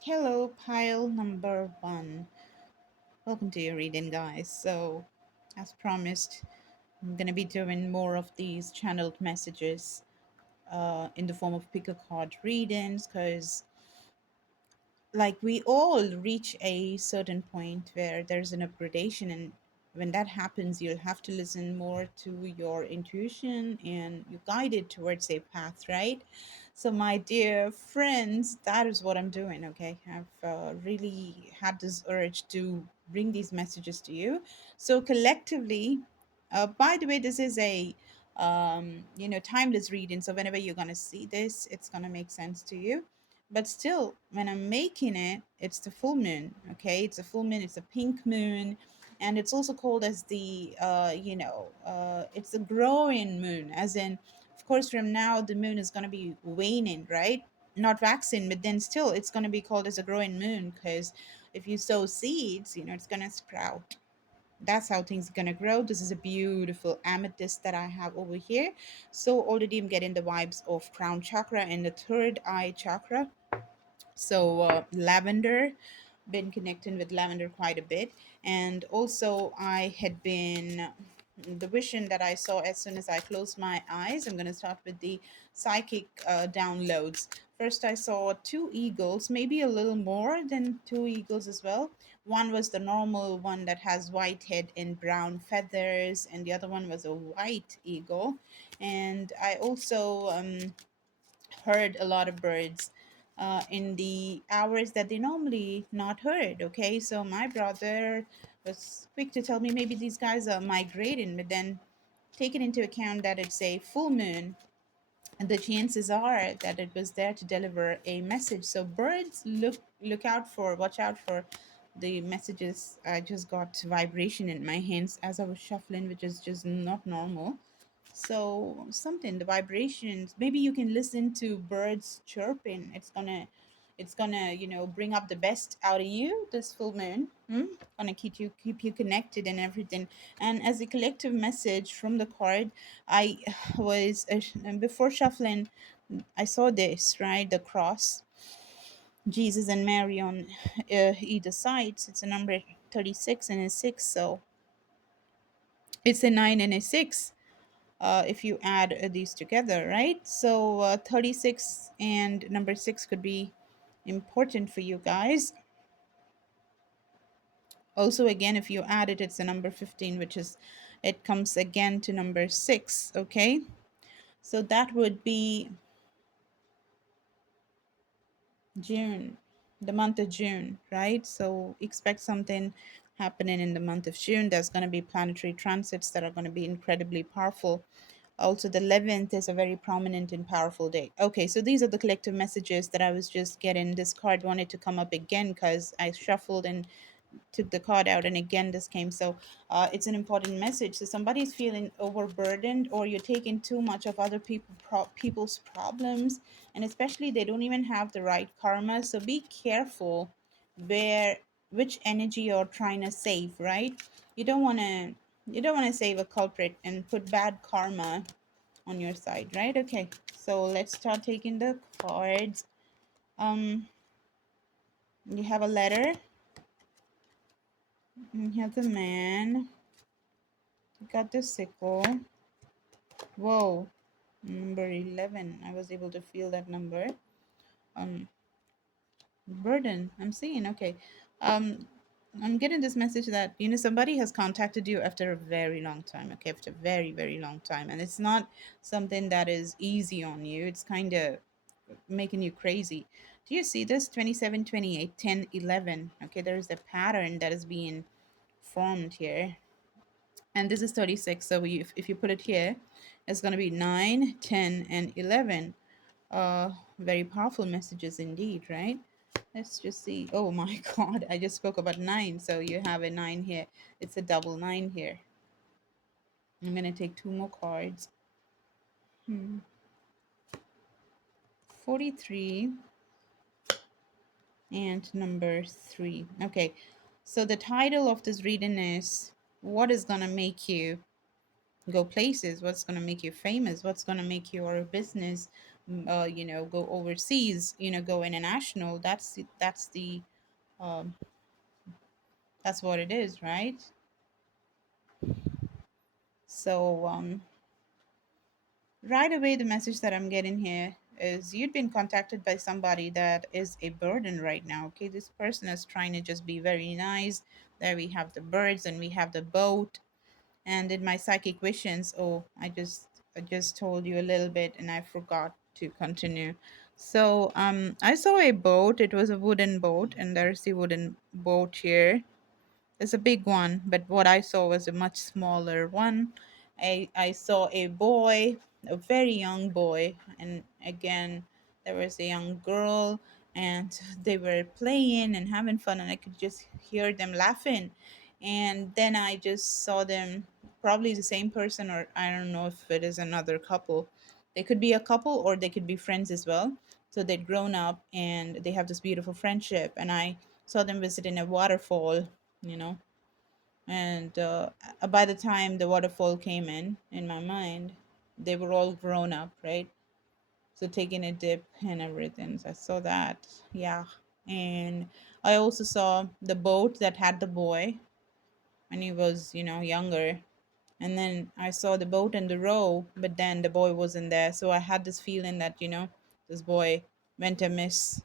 Hello, pile number one. Welcome to your reading, guys. So, as promised, I'm gonna be doing more of these channeled messages in the form of pick a card readings because like we all reach a certain point where there's an upgradation, and when that happens you'll have to listen more to your intuition and you guide it towards a path, right? So my dear friends, that is what I'm doing. Okay, I've really had this urge to bring these messages to you. So collectively, by the way, this is a timeless reading, so whenever you're going to see this, it's going to make sense to you. But still, when I'm making it, it's the full moon. Okay, it's a full moon, it's a pink moon, and it's also called as the it's a growing moon, as in, of course, from now the moon is going to be waning, right? Not waxing, but then still it's going to be called as a growing moon, because if you sow seeds, it's going to sprout. That's how things are going to grow. This is a beautiful amethyst that I have over here. So already I'm getting the vibes of crown chakra and the third eye chakra. So lavender, been connecting with lavender quite a bit. And also I had been, the vision that I saw as soon as I closed my eyes, I'm going to start with the psychic downloads. First I saw two eagles, maybe a little more than two eagles as well. One was the normal one that has white head and brown feathers, and the other one was a white eagle. And I also heard a lot of birds in the hours that they normally not heard. Okay, so my brother was quick to tell me maybe these guys are migrating, but then taking into account that it's a full moon, and the chances are that it was there to deliver a message. So birds, look out for, watch out for the messages. I just got vibration in my hands as I was shuffling, which is just not normal. So something, the vibrations, maybe you can listen to birds chirping. It's gonna bring up the best out of you, this full moon. Gonna keep you connected and everything. And as a collective message from the card, I was before shuffling, I saw this, right, the cross, Jesus and Mary on either sides. It's a number 36 and a 6, so it's a 9 and a 6 if you add these together, right? So 36 and number 6 could be important for you guys. Also, again, if you add it, it's a number 15, which is, it comes again to number 6, okay? So that would be June, the month of June, right? So expect something happening in the month of June. There's going to be planetary transits that are going to be incredibly powerful. Also, the 11th is a very prominent and powerful day. Okay, so these are the collective messages that I was just getting. This card wanted to come up again because I shuffled and took the card out, and again this came. So it's an important message. So somebody's feeling overburdened, or you're taking too much of other people's problems, and especially they don't even have the right karma. So be careful where, which energy you're trying to save, right? You don't want to, save a culprit and put bad karma on your side, right? Okay, so let's start taking the cards. um you have a letter, you have the man, you got the sickle. Whoa, number 11, I was able to feel that number. um Burden, I'm seeing. Okay, um I'm getting this message that somebody has contacted you after a very long time. Okay, after a very very long time, and it's not something that is easy on you. It's kind of making you crazy. Do you see this? 27, 28, 10, 11. Okay, there's a pattern that is being formed here. And this is 36. So if you put it here, it's going to be 9, 10, and 11. Very powerful messages indeed, right? Let's just see. Oh my God, I just spoke about 9. So you have a 9 here. It's a double 9 here. I'm going to take two more cards. 43 and number 3. Okay, so the title of this reading is, what is going to make you go places? What's going to make you famous? What's going to make your business go overseas, go international. Um, that's what it is, right? So right away, the message that I'm getting here is you've been contacted by somebody that is a burden right now. Okay, this person is trying to just be very nice. There we have the birds and we have the boat. And in my psychic visions, oh, I just told you a little bit and I forgot to continue. So I saw a boat. It was a wooden boat, and there's the wooden boat here. It's a big one, but what I saw was a much smaller one. I saw a boy, a very young boy, and again, there was a young girl, and they were playing and having fun, and I could just hear them laughing. And then I just saw them, probably the same person, or I don't know if it is another couple. They could be a couple or they could be friends as well. So they'd grown up and they have this beautiful friendship. And I saw them visiting a waterfall, you know. And by the time the waterfall came in my mind, they were all grown up, right? So taking a dip and everything. So I saw that, yeah. And I also saw the boat that had the boy when he was, younger. And then I saw the boat and the row, but then the boy wasn't there. So I had this feeling that, this boy went amiss,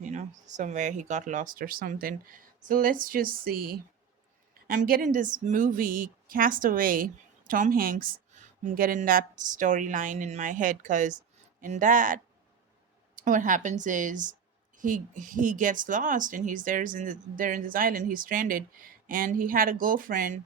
somewhere he got lost or something. So let's just see. I'm getting this movie Castaway, Tom Hanks. I'm getting that storyline in my head because in that, what happens is he gets lost and he's there in this island. He's stranded, and he had a girlfriend.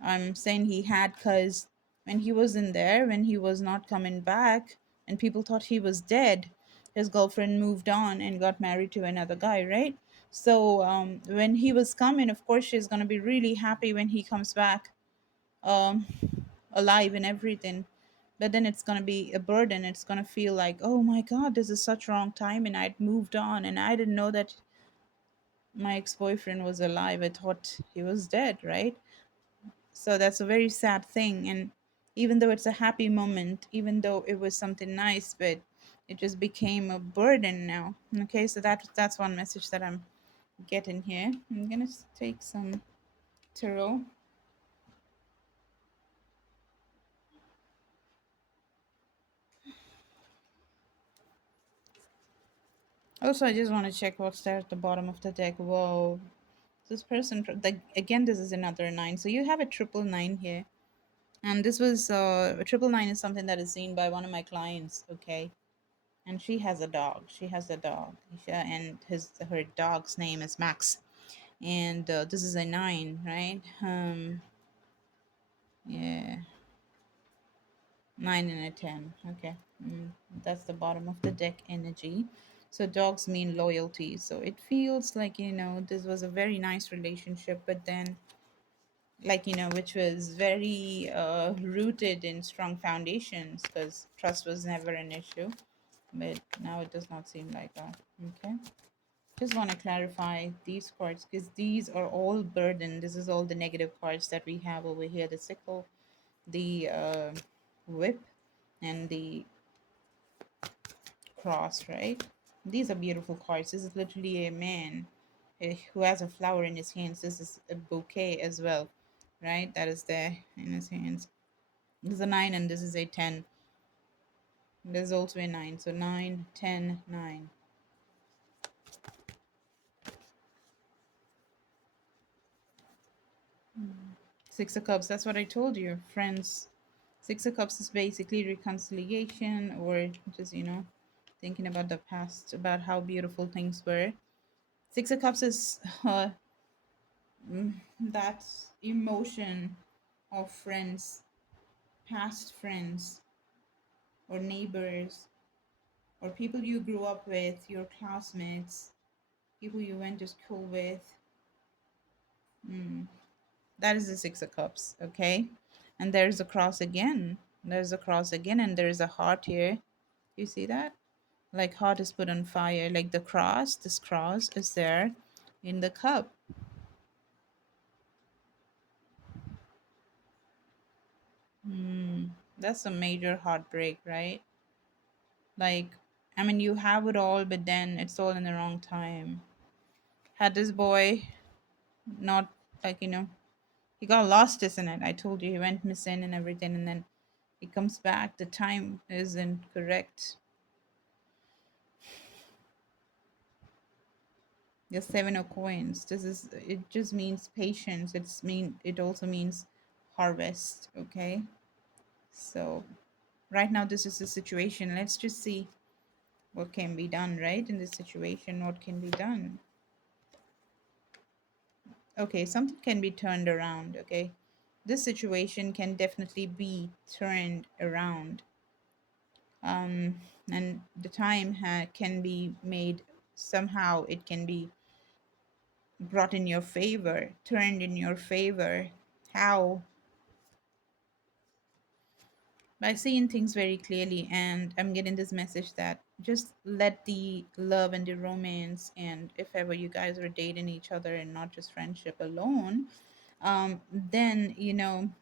I'm saying he had because when he was in there, when he was not coming back, and people thought he was dead, his girlfriend moved on and got married to another guy, right? So when he was coming, of course, she's gonna be really happy when he comes back, um, alive and everything. But then it's gonna be a burden. It's gonna feel like, oh my God, this is such wrong time, and I'd moved on, and I didn't know that my ex-boyfriend was alive. I thought he was dead, right? So that's a very sad thing. And even though it's a happy moment, even though it was something nice, but it just became a burden now. Okay, so that's one message that I'm getting here. I'm gonna take some tarot. Also, I just want to check what's there at the bottom of the deck. Whoa, this person, like, again, this is another nine. So you have a triple nine here. And this was a triple nine is something that is seen by one of my clients. Okay, and she has a dog. She has a dog, and her dog's name is Max. And this is a nine, right? Yeah, nine and a ten. Okay, that's the bottom of the deck energy. So dogs mean loyalty. So it feels like, this was a very nice relationship, but then, like, which was very rooted in strong foundations, because trust was never an issue. But now it does not seem like that. Okay. Just want to clarify these cards because these are all burden. This is all the negative cards that we have over here: the sickle, the whip, and the cross, right? These are beautiful cards. This is literally a man who has a flower in his hands. This is a bouquet as well, right? That is there in his hands. This is a 9 and this is a 10. There's also a 9. So 9, 10, 9. Six of Cups, that's what I told you, friends. Six of Cups is basically reconciliation, or just, thinking about the past, about how beautiful things were. Six of Cups is that emotion of friends, past friends, or neighbors, or people you grew up with, your classmates, people you went to school with. That is the Six of Cups, okay? And there's a cross again. There's a cross again, and there's a heart here. You see that? Like heart is put on fire. Like the cross, this cross is there in the cup. That's a major heartbreak, right? Like, I mean, you have it all, but then it's all in the wrong time. Had this boy not, like, he got lost, isn't it? I told you he went missing and everything, and then he comes back. The time isn't correct. The seven of coins. This is, it just means patience. It also means harvest. Okay. So right now this is the situation. Let's just see what can be done, right? In this situation, what can be done? Okay, something can be turned around. Okay. This situation can definitely be turned around. um and the time can be made, somehow it can be brought in your favor, turned in your favor. How? By seeing things very clearly. And I'm getting this message that just let the love and the romance, and if ever you guys are dating each other and not just friendship alone, then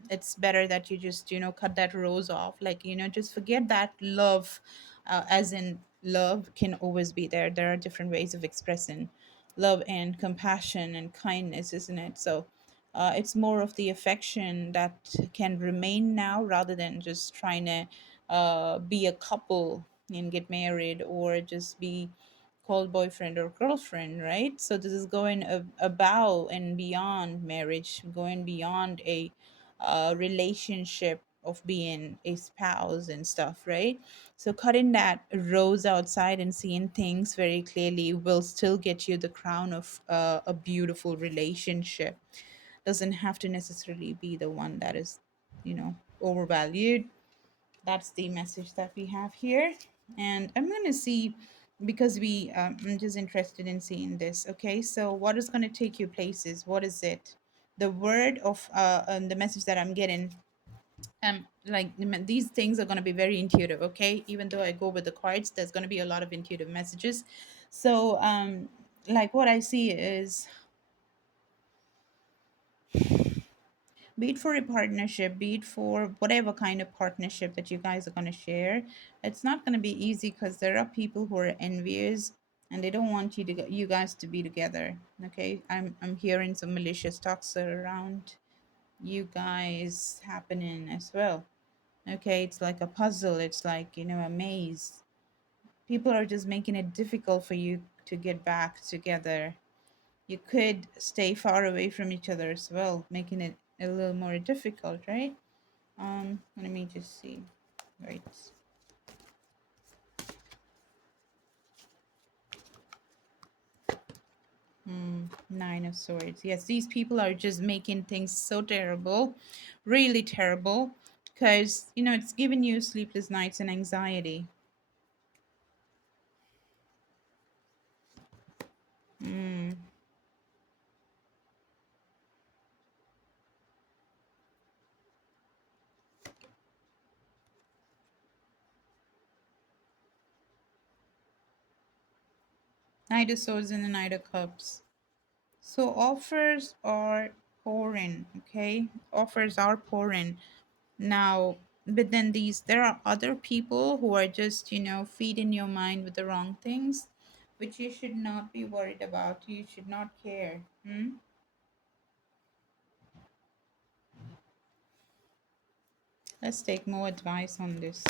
it's better that you just cut that rose off, like just forget that love. As in, love can always be there. There are different ways of expressing love and compassion and kindness, isn't it? So it's more of the affection that can remain now, rather than just trying to be a couple and get married, or just be called boyfriend or girlfriend, right? So this is going above and beyond marriage, going beyond a relationship of being a spouse and stuff, right? So cutting that rose outside and seeing things very clearly will still get you the crown of a beautiful relationship. Doesn't have to necessarily be the one that is, overvalued. That's the message that we have here. And I'm going to see, because I'm just interested in seeing this. Okay, so what is going to take you places? What is it? The word of the message that I'm getting, like, these things are going to be very intuitive. Okay, even though I go with the cards, there's going to be a lot of intuitive messages. So like, what I see is, be it for a partnership, be it for whatever kind of partnership that you guys are going to share, it's not going to be easy, because there are people who are envious, and they don't want you guys to be together. Okay, I'm hearing some malicious talks around you guys happening as well. Okay, it's like a puzzle. It's like, a maze. People are just making it difficult for you to get back together. You could stay far away from each other as well, making it a little more difficult, right? Let me just see. Right. Nine of Swords. Yes, these people are just making things so terrible, really terrible, because it's giving you sleepless nights and anxiety. Mm. Knight of Swords and the Knight of Cups. So offers are pouring, okay? Offers are pouring. Now, but then there are other people who are just, feeding your mind with the wrong things, which you should not be worried about. You should not care. Let's take more advice on this.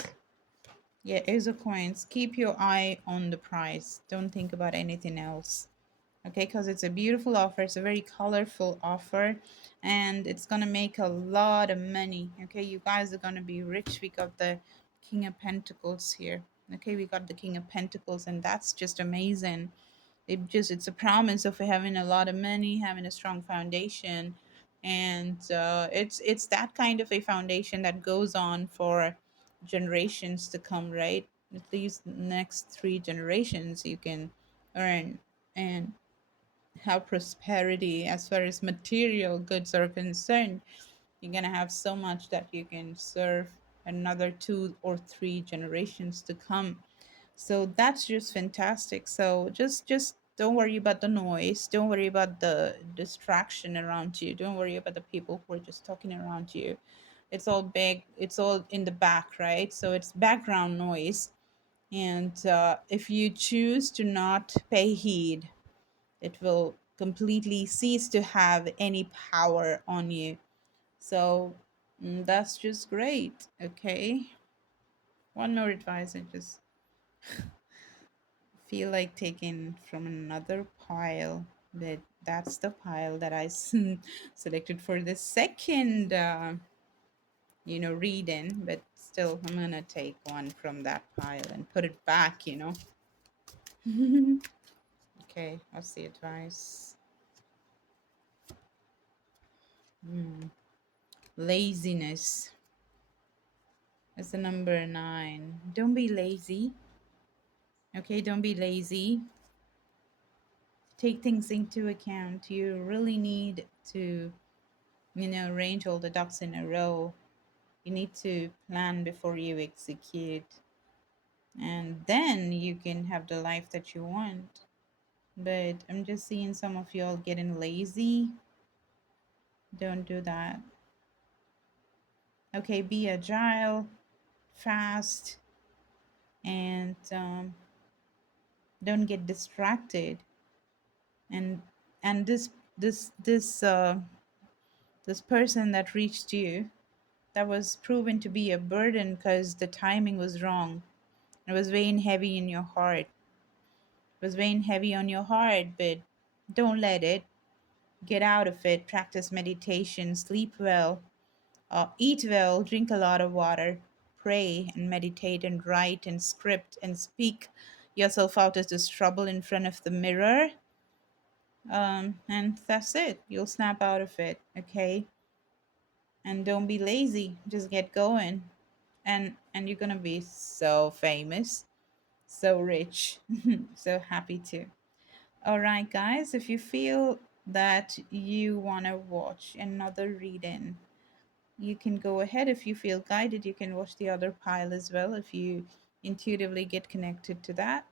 Yeah, Ace of Coins. Keep your eye on the price. Don't think about anything else. Okay, because it's a beautiful offer. It's a very colorful offer, and it's gonna make a lot of money. Okay, you guys are gonna be rich. We got the King of Pentacles here. Okay, we got the King of Pentacles, and that's just amazing. It's a promise of having a lot of money, having a strong foundation, and it's that kind of a foundation that goes on for generations to come, right? At least next 3 generations you can earn and have prosperity. As far as material goods are concerned, you're gonna have so much that you can serve another 2 or 3 generations to come. So that's just fantastic. So just don't worry about the noise, don't worry about the distraction around you, don't worry about the people who are just talking around you. It's all big, it's all in the back, right? So it's background noise. And if you choose to not pay heed, it will completely cease to have any power on you. So that's just great. Okay. One more advice. I just feel like taking from another pile, but that's the pile that selected for the second, reading. But still, I'm gonna take one from that pile and put it back. Okay, what's the advice? Hmm. Laziness. That's the number 9. Don't be lazy. Okay, don't be lazy. Take things into account. You really need to, arrange all the ducks in a row. You need to plan before you execute. And then you can have the life that you want. But I'm just seeing some of y'all getting lazy. Don't do that. Okay, be agile, fast, and don't get distracted. And and this person that reached you, that was proven to be a burden because the timing was wrong. It was weighing heavy in your heart. It was weighing heavy on your heart, but don't let it. Get out of it. Practice meditation. Sleep well. Eat well. Drink a lot of water. Pray and meditate and write and script and speak yourself out of this trouble in front of the mirror. And that's it. You'll snap out of it. Okay. And don't be lazy. Just get going. And you're gonna be so famous, so rich, so happy too. All right, guys, if you feel that you want to watch another reading, you can go ahead. If you feel guided, you can watch the other pile as well if you intuitively get connected to that.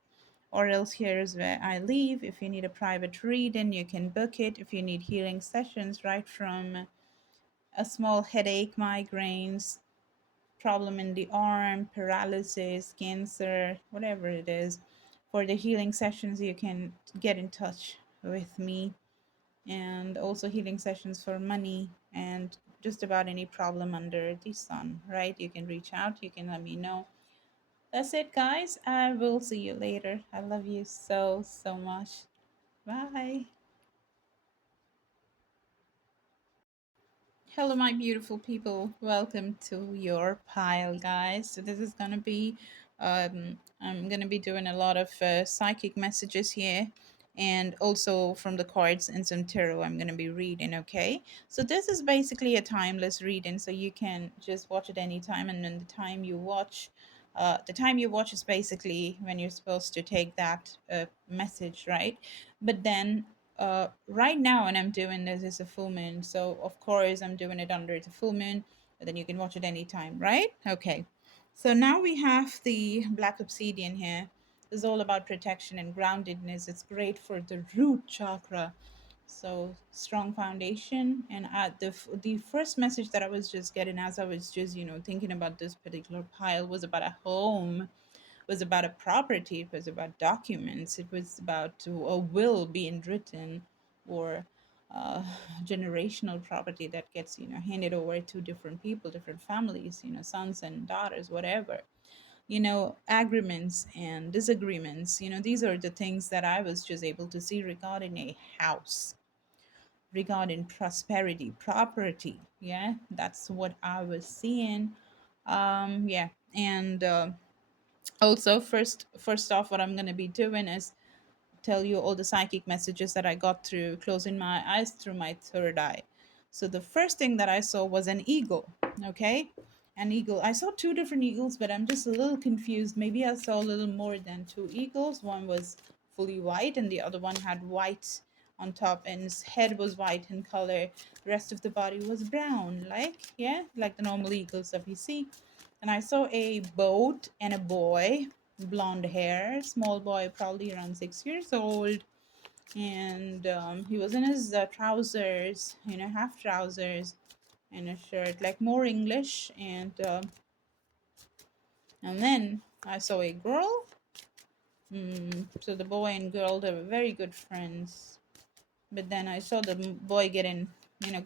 Or else, here's where I leave. If you need a private reading, you can book it. If you need healing sessions, right from a small headache, migraines, problem in the arm, paralysis, cancer, whatever it is, for the healing sessions, you can get in touch with me. And also healing sessions for money and just about any problem under the sun, right? You can reach out, you can let me know. That's it, guys. I will see you later. I love you so, so much. Bye. Hello, my beautiful people. Welcome to your pile, guys. So this is gonna be, I'm gonna be doing a lot of psychic messages here, and also from the cards and some tarot. I'm gonna be reading. Okay, so this is basically a timeless reading, so you can just watch it anytime, and then the time you watch is basically when you're supposed to take that message, right? But then right now when I'm doing this is a full moon, so of course I'm doing it under the full moon, but then you can watch it anytime, right? Okay, so now we have the black obsidian here. This is all about protection and groundedness. It's great for the root chakra, so strong foundation. And the first message that I was just getting as I was just thinking about this particular pile was about a home, was about a property, it was about documents, it was about a will being written, or uh, generational property that gets handed over to different people, different families, sons and daughters, whatever. Agreements and disagreements. These are the things that I was just able to see regarding a house, regarding prosperity, property. Yeah, that's what I was seeing. Yeah, and also, first off, what I'm going to be doing is tell you all the psychic messages that I got through closing my eyes through my third eye. So the first thing that I saw was an eagle. Okay, an eagle. I saw two different eagles, but I'm just a little confused. Maybe I saw a little more than two eagles. One was fully white and the other one had white on top, and his head was white in color. The rest of the body was brown, like the normal eagles that we see. And I saw a boat and a boy, blonde hair, small boy, probably around 6 years old. And he was in his trousers, half trousers and a shirt, like more English. And then I saw a girl. So the boy and girl, they were very good friends. But then I saw the boy getting,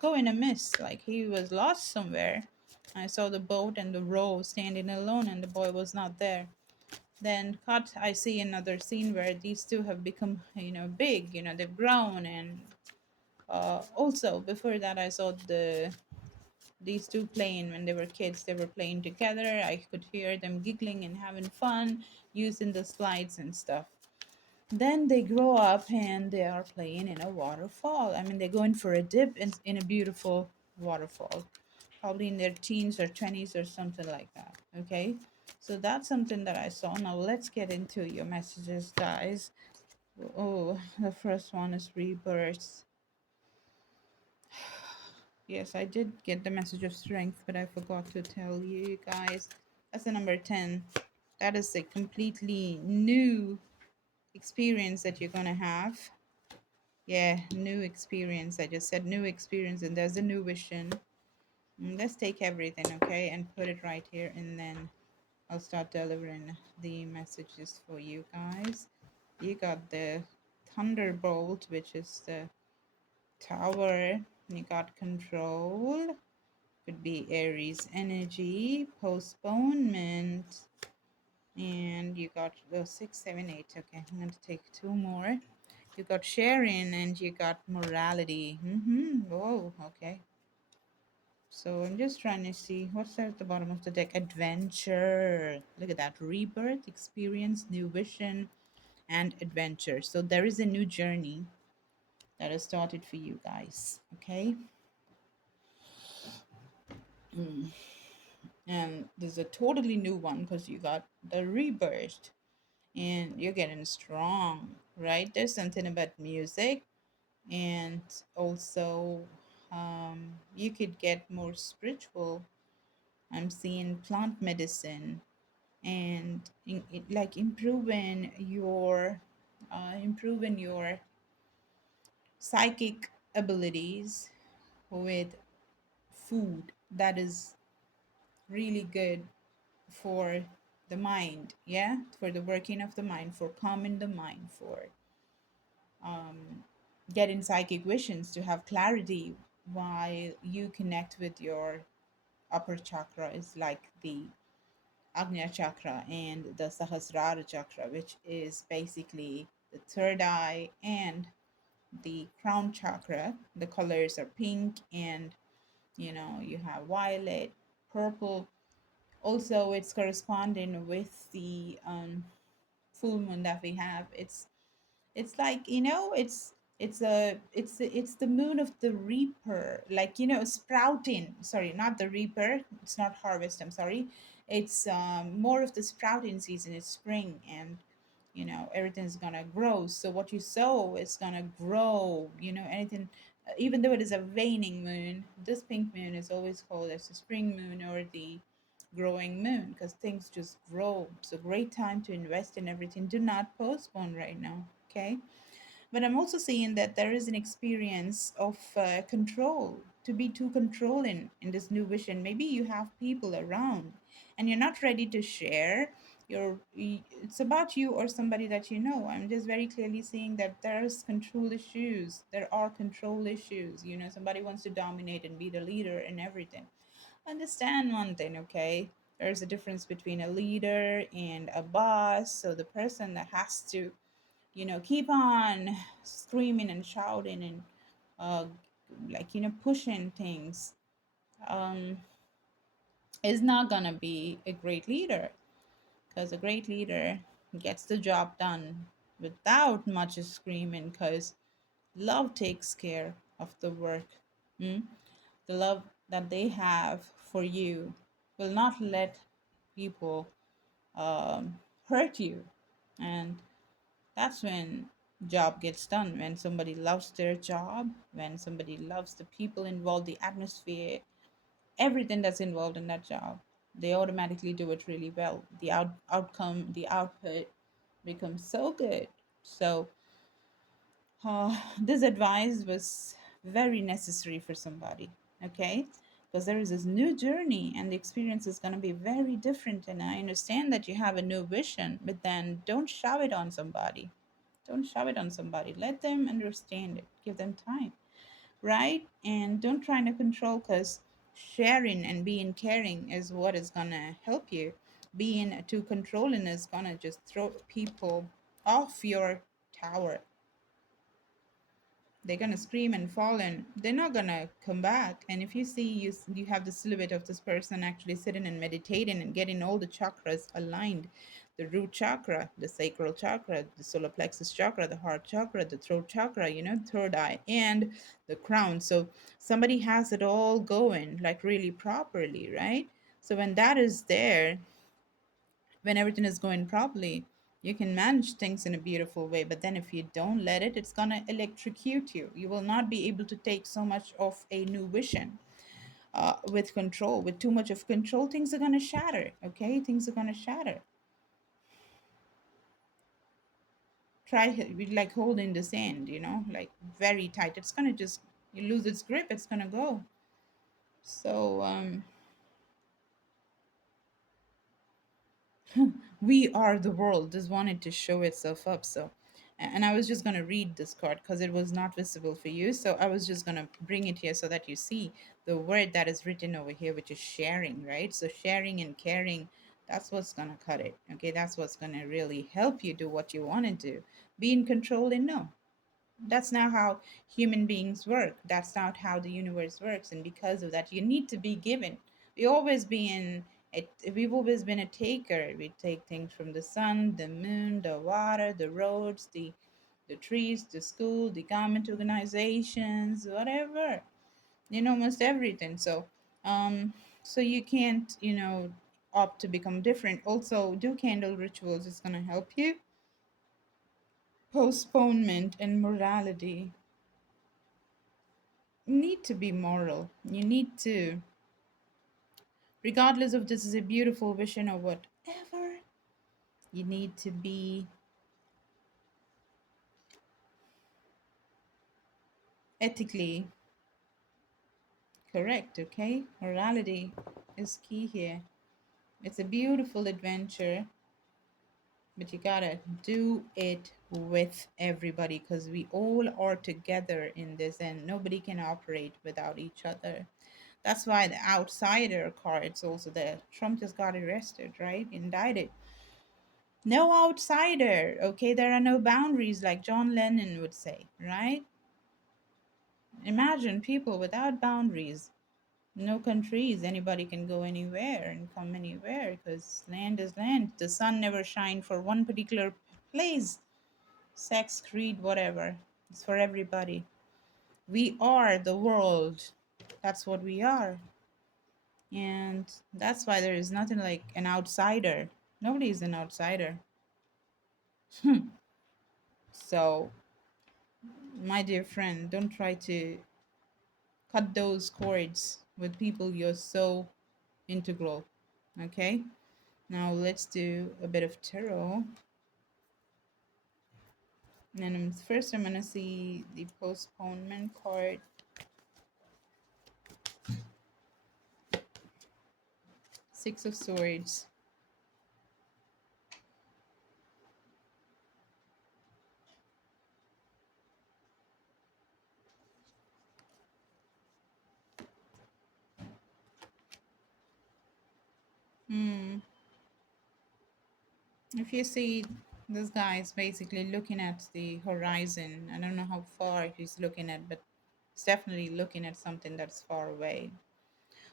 go in a mist, like he was lost somewhere. I saw the boat and the row standing alone, and the boy was not there. Then cut, I see another scene where these two have become, big. They've grown, and also before that, I saw these two playing when they were kids. They were playing together. I could hear them giggling and having fun using the slides and stuff. Then they grow up and they are playing in a waterfall. I mean, they're going for a dip in a beautiful waterfall, probably in their teens or 20s or something like that. Okay, so that's something that I saw. Now let's get into your messages, guys. Oh, the first one is rebirth. Yes, I did get the message of strength, but I forgot to tell you guys. That's the number 10. That is a completely new experience that you're gonna have. Yeah, new experience. I just said new experience, and there's a new vision. Let's take everything, okay, and put it right here, and then I'll start delivering the messages for you guys. You got the Thunderbolt, which is the Tower. You got Control. Could be Aries energy, postponement, and you got the 6, 7, 8. Okay, I'm going to take two more. You got sharing and you got morality. Whoa, okay. So I'm just trying to see what's at the bottom of the deck. Adventure. Look at that. Rebirth, experience, new vision, and adventure. So there is a new journey that has started for you guys. Okay. And there's a totally new one because you got the rebirth and you're getting strong, right? There's something about music, and also you could get more spiritual. I'm seeing plant medicine and like improving your psychic abilities with food that is really good for the mind, yeah, for the working of the mind, for calming the mind, for um, getting psychic visions, to have clarity while you connect with your upper chakra is like the Agnya chakra and the Sahasrara chakra, which is basically the third eye, and the crown chakra. The colors are pink, and you have violet, purple. Also, it's corresponding with the full moon that we have. It's like, it's the moon of the reaper, like, sprouting. Sorry, not the reaper, it's not harvest, I'm sorry. It's more of the sprouting season. It's spring, and everything's gonna grow. So what you sow is gonna grow. Anything, even though it is a waning moon, this pink moon is always called as the spring moon or the growing moon, because things just grow. It's a great time to invest in everything. Do not postpone right now, okay? But I'm also seeing that there is an experience of control, to be too controlling in this new vision. Maybe you have people around and you're not ready to share. It's about you or somebody that you know. I'm just very clearly seeing that there's control issues. There are control issues. Somebody wants to dominate and be the leader and everything. Understand one thing, okay? There's a difference between a leader and a boss. So the person that has to keep on screaming and shouting and uh, like pushing things um, is not gonna be a great leader, because a great leader gets the job done without much screaming, because love takes care of the work. mm? The love that they have for you will not let people hurt you, and that's when job gets done. When somebody loves their job, when somebody loves the people involved, the atmosphere, everything that's involved in that job, they automatically do it really well. The outcome, the output becomes so good. So this advice was very necessary for somebody. Okay, because there is this new journey and the experience is going to be very different. And I understand that you have a new vision, but then don't shove it on somebody. Don't shove it on somebody. Let them understand it. Give them time, right? And don't try to control, because sharing and being caring is what is going to help you. Being too controlling is going to just throw people off your tower. They're gonna scream and fall, and they're not gonna come back. And if you see, you have the silhouette of this person actually sitting and meditating and getting all the chakras aligned, the root chakra, the sacral chakra, the solar plexus chakra, the heart chakra, the throat chakra, third eye, and the crown. So somebody has it all going like really properly, right? So when that is there, when everything is going properly, you can manage things in a beautiful way. But then if you don't let it, it's going to electrocute you. You will not be able to take so much of a new vision. With control, with too much of control, things are going to shatter. Okay, things are going to shatter. Try like holding the sand, like very tight. It's going to just, you lose its grip, it's going to go. So we are the world just wanted to show itself up. So, and I was just going to read this card because it was not visible for you, so I was just going to bring it here so that you see the word that is written over here, which is sharing, right? So sharing and caring, that's what's going to cut it. Okay, that's what's going to really help you do what you want to do. Be in control, and no, that's not how human beings work. That's not how the universe works. And because of that, you need to be given. We always be in we've always been a taker. We take things from the sun, the moon, the water, the roads, the trees, the school, the government organizations, whatever. Almost everything. So you can't, opt to become different. Also, do candle rituals. It's gonna help you. Postponement and morality. Need to be moral. You need to, regardless of this is a beautiful vision or whatever, you need to be ethically correct, okay? Morality is key here. It's a beautiful adventure, but you gotta do it with everybody because we all are together in this and nobody can operate without each other. That's why the outsider card's also there. Trump just got arrested, right? Indicted. No outsider, okay? There are no boundaries, like John Lennon would say, right? Imagine people without boundaries, no countries, anybody can go anywhere and come anywhere because land is land. The sun never shines for one particular place, sex, creed, whatever. It's for everybody. We are the world. That's what we are. And that's why there is nothing like an outsider. Nobody is an outsider. So, my dear friend, don't try to cut those cords with people you're so integral. Okay, now let's do a bit of tarot. And first I'm gonna see the postponement card. Six of Swords. If you see, this guy is basically looking at the horizon. I don't know how far he's looking at, but he's definitely looking at something that's far away.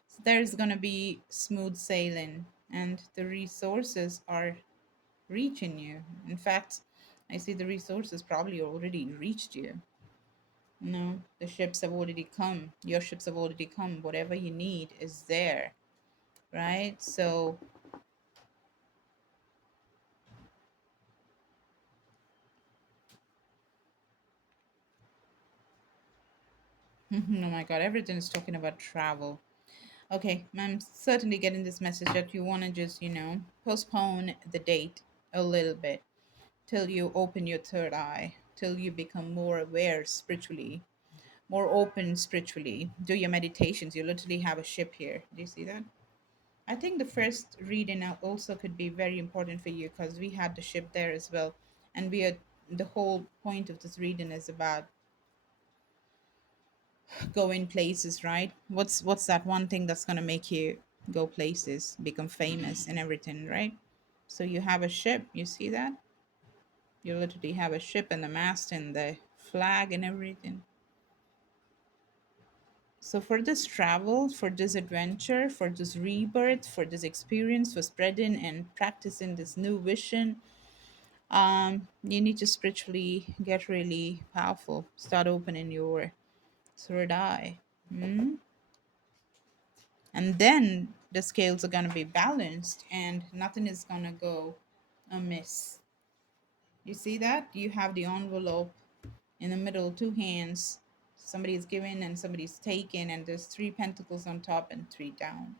So there's gonna be smooth sailing, and the resources are reaching you. In fact, I see the resources probably already reached you. No, the ships have already come. Your ships have already come. Whatever you need is there, right? So, oh my God, everything is talking about travel. Okay, I'm certainly getting this message that you want to just, postpone the date a little bit till you open your third eye, till you become more aware spiritually, more open spiritually. Do your meditations. You literally have a ship here. Do you see that? I think the first reading also could be very important for you because we had the ship there as well. And we are, the whole point of this reading is about going places, right? What's that one thing that's gonna make you go places, become famous and everything, right? So you have a ship, you see that? You literally have a ship and the mast and the flag and everything. So for this travel, for this adventure, for this rebirth, for this experience, for spreading and practicing this new vision, you need to spiritually get really powerful. Start opening your third eye. Mm? And then the scales are going to be balanced and nothing is going to go amiss. You see that? You have the envelope in the middle, two hands. Somebody's giving and somebody's taking, and there's three pentacles on top and three down.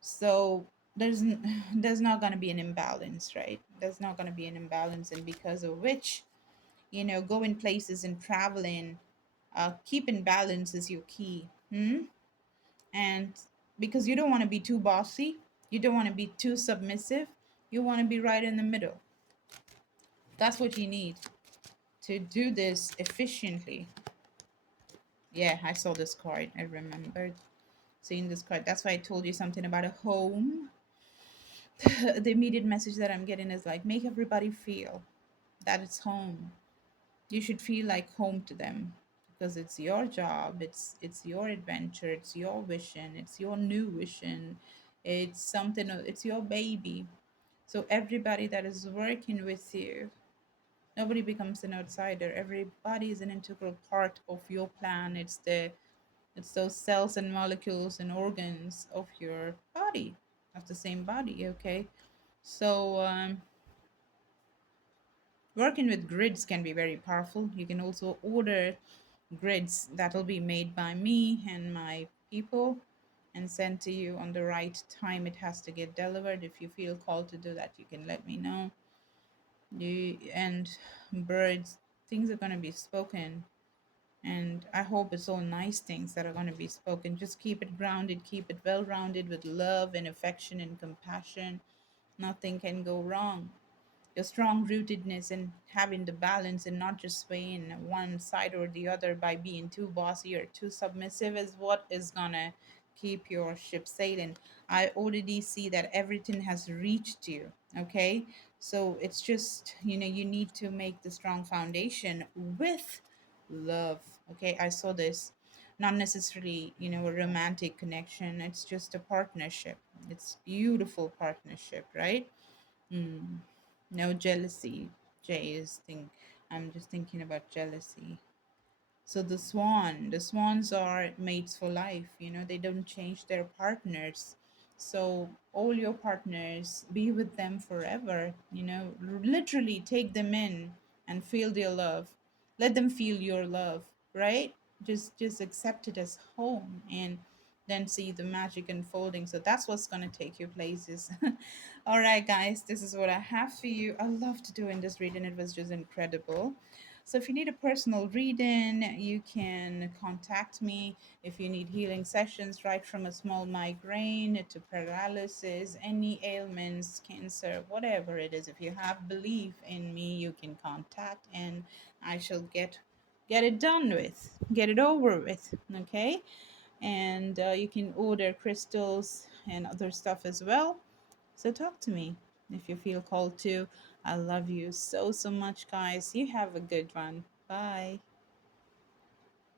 So there's not going to be an imbalance, right? There's not going to be an imbalance, and because of which, going places and traveling, keeping balance is your key. And because you don't want to be too bossy, you don't want to be too submissive, you want to be right in the middle. That's what you need to do this efficiently. Yeah, I saw this card. I remembered seeing this card. That's why I told you something about a home. The immediate message that I'm getting is like, make everybody feel that it's home. You should feel like home to them because it's your job, it's your adventure, it's your vision, it's your new vision, it's something, it's your baby. So everybody that is working with you, nobody becomes an outsider. Everybody is an integral part of your plan. It's those cells and molecules and organs of your body, of the same body. Okay, so working with grids can be very powerful. You can also order grids that'll be made by me and my people and sent to you on the right time it has to get delivered. If you feel called to do that, you can let me know. And birds, things are going to be spoken, and I hope it's all nice things that are going to be spoken. Just keep it grounded, keep it well rounded with love and affection and compassion. Nothing can go wrong. Your strong rootedness and having the balance and not just swaying one side or the other by being too bossy or too submissive is what is gonna keep your ship sailing. I already see that everything has reached you. Okay, so it's just, you need to make the strong foundation with love. Okay, I saw this, not necessarily a romantic connection, it's just a partnership. It's beautiful partnership, right? Mm. No jealousy. Jay is think I'm just thinking about jealousy. So the swans are mates for life, they don't change their partners. So all your partners, be with them forever, literally take them in and feel their love. Let them feel your love, right? Just accept it as home and then see the magic unfolding. So that's what's going to take you places. All right, guys, this is what I have for you. I loved doing this reading, it was just incredible. So if you need a personal reading, you can contact me. If you need healing sessions, right from a small migraine to paralysis, any ailments, cancer, whatever it is, if you have belief in me, you can contact and I shall get it done with, get it over with. Okay, and you can order crystals and other stuff as well. So talk to me if you feel called to. I love you so, so much, guys. You have a good one. Bye.